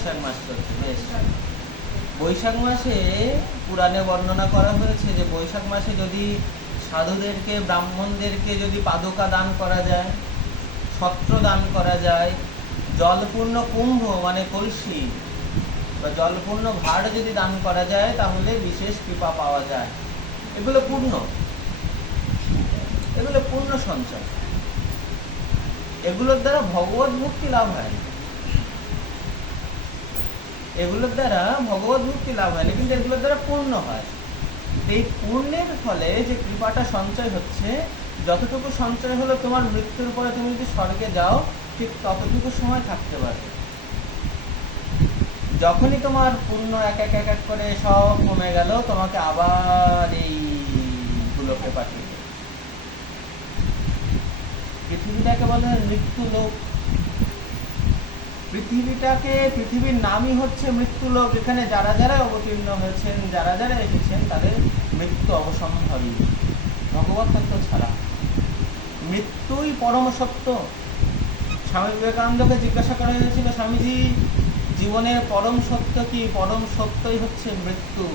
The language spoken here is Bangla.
বৈশাখ মাস চলছে। বেশ, বৈশাখ মাসে পুরাণে বর্ণনা করা হয়েছে যে বৈশাখ মাসে যদি সাধুদেরকে, ব্রাহ্মণদেরকে যদি পাদুকা দান করা যায়, ছত্র দান করা যায়, জলপূর্ণ কুম্ভ মানে কলসি বা জলপূর্ণ ভাঁড় যদি দান করা যায়, তাহলে বিশেষ কৃপা পাওয়া যায়। এগুলো পূর্ণ, এগুলো পূর্ণ সঞ্চয়। এগুলোর দ্বারা ভগবত মুক্তি লাভ হয় না, এগুলোর দ্বারা ভগবত মুক্তি লাভ হয় না, কিন্তু এগুলোর দ্বারা পূর্ণ হয়। এই পূর্ণের ফলে যে কৃপাটা সঞ্চয় হচ্ছে, যতটুকু সঞ্চয় হলো তোমার মৃত্যুর পরে তুমি যদি স্বর্গে যাও, ঠিক ততটুকু সময় থাকতে পারবে। যখনই তোমার পুণ্য এক এক এক এক করে সব কমে গেল, তোমাকে আবার এই গুলোকে পাঠিয়ে দেবে। পৃথিবীটাকে বলে মৃত্যু লোক। পৃথিবীর নামই হচ্ছে মৃত্যু লোক। এখানে যারা যারা অবতীর্ণ হয়েছেন, যারা যারা এসেছেন, তাদের মৃত্যু অবসম্ভাবী, ভগবত তত্ত্ব ছাড়া। মৃত্যুই পরম সত্য। স্বামী বিবেকানন্দকে জিজ্ঞাসা করা হয়েছিল, স্বামীজি জীবনের পরম সত্য কি? পরম সত্যই হচ্ছে মৃত্যু।